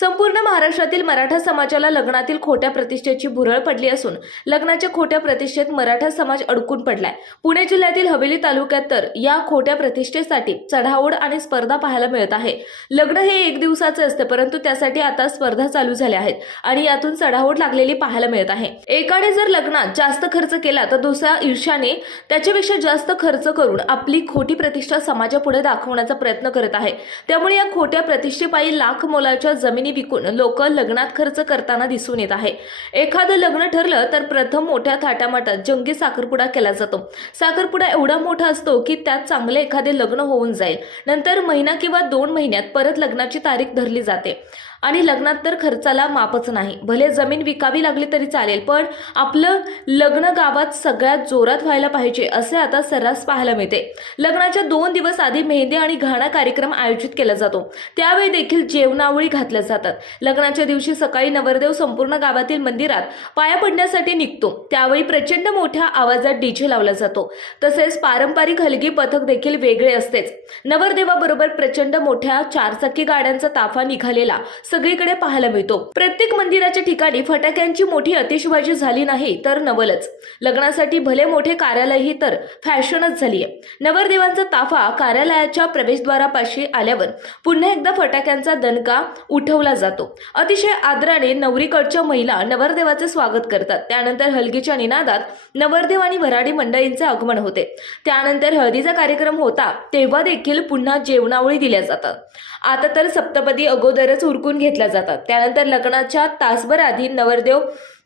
संपूर्ण महाराष्ट्रातील मराठा समाजाला लग्नातील खोट्या प्रतिष्ठेची भुरळ पडली असून लग्नाच्या खोट्या प्रतिष्ठेत मराठा समाज अडकून पडलाय. पुणे जिल्ह्यातील हवेली तालुक्यात तर या खोट्या प्रतिष्ठेसाठी चढाओढ आणि स्पर्धा पाहायला मिळत आहे. लग्न हे एक दिवसाचे असते परंतु त्यासाठी आता स्पर्धा चालू झाल्या आहेत आणि यातून चढाओढ लागलेली पाहायला मिळत आहे. एकाने जर लग्नात जास्त खर्च केला तर दुसऱ्या ईर्ष्याने त्याच्यापेक्षा जास्त खर्च करून आपली खोटी प्रतिष्ठा समाजापुढे दाखवण्याचा प्रयत्न करत आहे. त्यामुळे या खोट्या प्रतिष्ठेपायी लाख मोलाच्या जमिनी विकून लोक लग्नात खर्च करताना दिसून येत आहे. एखादं लग्न ठरलं तर प्रथम मोठ्या थाटामाटात जंगी साखरपुडा केला जातो. साखरपुडा एवढा मोठा असतो की त्यात चांगले एखादे लग्न होऊन जाईल. नंतर महिना किंवा दोन महिन्यात परत लग्नाची तारीख धरली जाते. आणि लग्नात तर खर्चाला मापच नाही. भले जमीन विकावी लागली तरी चालेल पण आपलं लग्न गावात सगळ्यात जोरात व्हायला पाहिजे असे आता सर्रास पाहायला मिळते. लग्नाच्या दोन दिवस आधी मेहंदी आणि घाणा कार्यक्रम आयोजित केला जातो. त्यावेळी देखील जेवणावळी घातल्या जातात. लग्नाच्या दिवशी सकाळी नवरदेव संपूर्ण गावातील मंदिरात पाया पडण्यासाठी निघतो. त्यावेळी प्रचंड मोठ्या आवाजात डीजे लावला जातो. तसेच पारंपरिक हलगी पथक देखील वेगळे असतेच. नवरदेवाबरोबर प्रचंड मोठ्या चारचाकी गाड्यांचा ताफा निघालेला. सगळीकडे पाहायला मिळतो. प्रत्येक मंदिराच्या ठिकाणी फटाक्यांची मोठी अतिशबाजी झाली नाही तर नवलच. लग्नासाठी भले मोठे कार्यालयही तर फॅशनच झाली आहे नवरदेवांचा ताफा कार्यालयाच्या प्रवेशद्वारापाशी आल्यावर पुन्हा एकदा फटाक्यांचा दणका उठवला जातो. अतिशय आदराने नवरीकडच्या महिला नवरदेवाचे स्वागत करतात. त्यानंतर हलगीच्या निनादात नवरदेव आणि वराडी मंडळींचे आगमन होते. त्यानंतर हळदीचा कार्यक्रम होता तेव्हा देखील पुन्हा जेवणावळी दिल्या जातात. आता तर सप्तपदी अगोदरच उरकून घेतल्या जातात. त्यानंतर लग्नाच्या तासभर आधी नवरदेव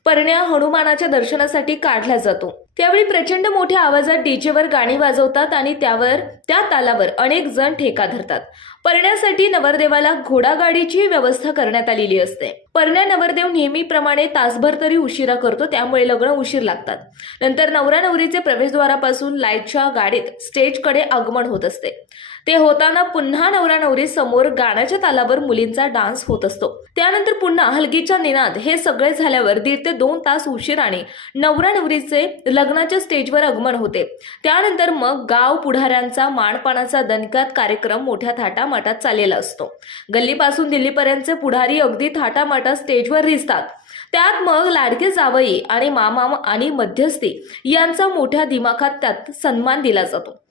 परण्या हनुमानाच्या दर्शनासाठी काढला जातो. त्यावेळी प्रचंड मोठ्या आवाजात डीजेवर गाणी वाजवतात आणि त्यावर त्या तालावर अनेक जण ठेका धरतात. परण्यासाठी नवरदेवाला घोडागाडीची व्यवस्था करण्यात आलेली असते. परण्या नवरदेव नेहमीप्रमाणे तासभर तरी उशिरा करतो त्यामुळे लग्न उशीर लागतात. नंतर नवरा नवरीचे प्रवेशद्वारापासून लाईटच्या गाडीत स्टेजकडे आगमन होत असते. ते होताना पुन्हा नवरा नवरी समोर गाण्याच्या तालावर मुलींचा डान्स होत असतो. त्यानंतर पुन्हा हलगीच्या निनाद हे सगळे झाल्यावर दीड ते दोन तास उशिराने नवरा नवरीचे लग्नाच्या स्टेजवर आगमन होते. त्यानंतर मग गाव पुढाऱ्यांचा माणपाणाचा दणक्यात कार्यक्रम मोठ्या थाटा थाटामाटात चाललेला असतो. गल्लीपासून दिल्लीपर्यंतचे पुढारी अगदी थाटामाटात स्टेजवर दिसतात त्यात मग लाडके जावई आणि मामा आणि मध्यस्थी यांचा मोठ्या दिमाखात त्यात सन्मान दिला जातो.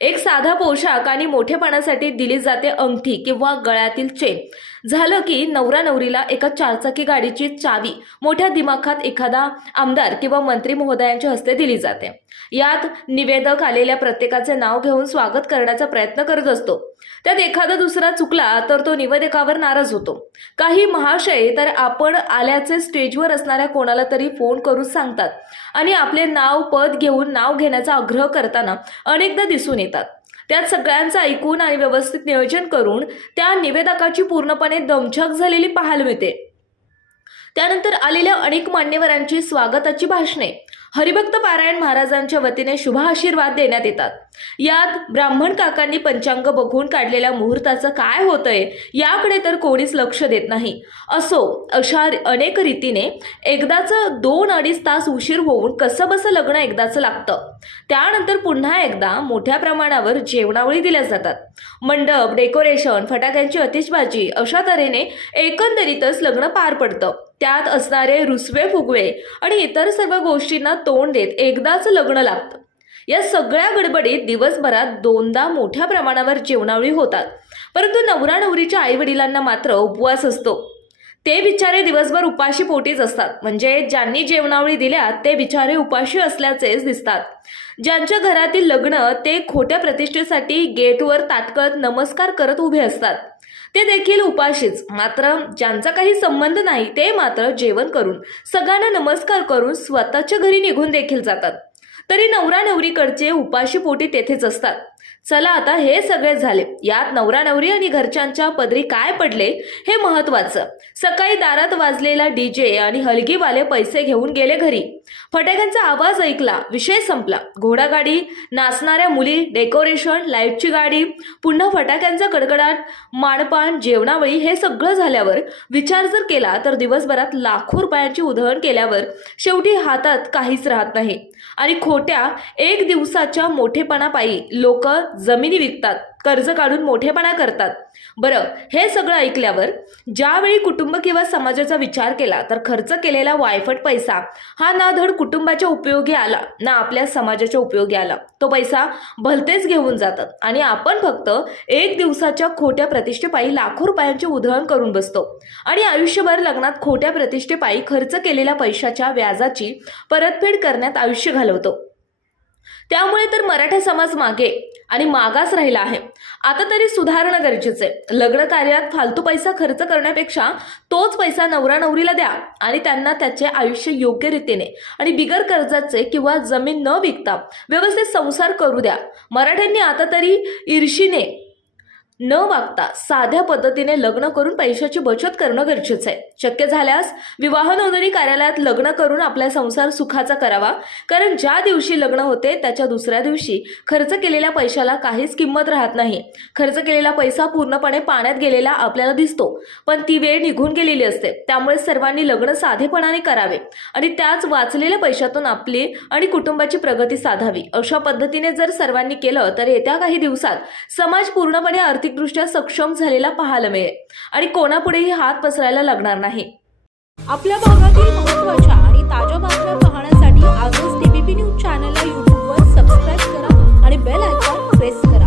एक साधा पोशाख आणि मोठेपणासाठी दिली जाते अंगठी किंवा गळ्यातील चेन. झालं की नवरा नवरीला एका चारचाकी गाडीची चावी मोठ्या दिमाखात एखादा आमदार किंवा मंत्री महोदयांच्या हस्ते दिली जाते. यात निवेदक आलेल्या प्रत्येकाचे नाव घेऊन स्वागत करण्याचा प्रयत्न करत असतो. त्यात एखादा दुसरा चुकला तर तो निवेदकावर नाराज होतो. काही महाशय तर आपण आल्याचे स्टेजवर असणाऱ्या कोणाला तरी फोन करून सांगतात आणि आपले नाव पद घेऊन नाव घेण्याचा आग्रह करताना अनेकदा दिसून येतात. त्यात सगळ्यांचं ऐकून आणि व्यवस्थित नियोजन करून त्या निवेदकाची पूर्णपणे दमछाक झालेली पाहायला मिळते. त्यानंतर आलेल्या अनेक मान्यवरांची स्वागताची भाषणे हरिभक्त पारायण महाराजांच्या वतीने शुभ आशीर्वाद देण्यात येतात. यात ब्राह्मण काकांनी पंचांग बघून काढलेल्या मुहूर्ताचं काय होतंय याकडे तर कोणीच लक्ष देत नाही. असो अशा अनेक रीतीने एकदाचं दोन अडीच तास उशीर होऊन कसं बसं लग्न एकदाचं लागतं. त्यानंतर पुन्हा एकदा मोठ्या प्रमाणावर जेवणावळी दिल्या जातात. मंडप डेकोरेशन फटाक्यांची अतिशबाजी अशा तऱ्हेने एकंदरीतच लग्न पार पडतं. त्यात असणारे रुसवे फुगवे आणि इतर सर्व गोष्टींना तोंड देत एकदाच लग्न लागतं. या सगळ्या गडबडीत दिवसभरात दोनदा मोठ्या प्रमाणावर जेवणावळी होतात. परंतु नवरा नवरीच्या आई वडिलांना मात्र उपवास असतो. ते बिचारे दिवसभर उपाशी पोटीच असतात. म्हणजे ज्यांनी जेवणावळी दिल्या ते बिचारे उपाशी असल्याचेच दिसतात. ज्यांच्या घरातील लग्न ते खोट्या प्रतिष्ठेसाठी गेटवर तात्कळत नमस्कार करत उभे असतात. ते देखील उपाशीच. मात्र ज्यांचा काही संबंध नाही ते मात्र जेवण करून सगळ्यांना नमस्कार करून स्वतःच्या घरी निघून देखील जातात. तरी नवरा नवरीकडचे उपाशी पोटी तेथेच असतात. चला आता हे सगळे झाले. यात नवरा नवरी आणि घरच्यांच्या पदरी काय पडले हे महत्वाचं. सकाळी दारात वाजलेला डीजे आणि हलगीवाले पैसे घेऊन गेले घरी. फटाक्यांचा आवाज ऐकला विषय संपला. घोडागाडी नाचणाऱ्या मुली डेकोरेशन लाईटची गाडी पुन्हा फटाक्यांचा कडकडाट माणपान जेवणावळी हे सगळं झाल्यावर विचार जर केला तर दिवसभरात लाखो रुपयांची उधळण केल्यावर शेवटी हातात काहीच राहत नाही. आणि खोट्या एक दिवसाच्या मोठेपणापायी लोक जमिनी विकतात कर्ज काढून मोठेपणा करतात. बरं हे सगळं ऐकल्यावर ज्यावेळी कुटुंब किंवा समाजाचा विचार केला तर खर्च केलेला वायफट पैसा हा ना धड कुटुंबाच्या उपयोगी आला ना आपल्या समाजाच्या उपयोगी आला. तो पैसा भलतेच घेऊन जातात आणि आपण फक्त एक दिवसाच्या खोट्या प्रतिष्ठेपायी लाखो रुपयांची उधळण करून बसतो. आणि आयुष्यभर लग्नात खोट्या प्रतिष्ठेपायी खर्च केलेल्या पैशाच्या व्याजाची परतफेड करण्यात आयुष्य घालवतो. त्यामुळे तर मराठा समाज मागे आणि मागास राहिला आहे. आता तरी सुधारणं गरजेचं आहे. लग्न कार्यात फालतू पैसा खर्च करण्यापेक्षा तोच पैसा नवरा नवरीला द्या आणि त्यांना त्याचे आयुष्य योग्य रीतीने आणि बिगर कर्जाचे किंवा जमीन न विकता व्यवस्थित संसार करू द्या. मराठ्यांनी आता तरी ईर्षीने न वागता साध्या पद्धतीने लग्न करून पैशाची बचत करणं गरजेचं आहे. शक्य झाल्यास विवाह नोंदणी कार्यालयात लग्न करून आपला संसार सुखाचा करावा. कारण ज्या दिवशी लग्न होते त्याच्या दुसऱ्या दिवशी खर्च केलेल्या पैशाला काहीच किंमत राहत नाही. खर्च केलेला पैसा पूर्णपणे पाण्यात गेलेला आपल्याला दिसतो. पण ती वेळ निघून गेलेली असते. त्यामुळे सर्वांनी लग्न साधेपणाने करावे आणि त्याच वाचलेल्या पैशातून आपली आणि कुटुंबाची प्रगती साधावी. अशा पद्धतीने जर सर्वांनी केलं तर येत्या काही दिवसात समाज पूर्णपणे आर्थिक आर्थिकदृष्ट्या सक्षम झालेला पाहायला मिळेल. आणि कोणापुढेही हात पसरायला लागणार नाही. आपल्या भागातील महत्त्वाच्या आणि ताज्या बातम्या पाहण्यासाठी आजच टीबीपी न्यूज चॅनलला युट्यूबवर सबस्क्राईब करा आणि बेल आयकॉन प्रेस करा.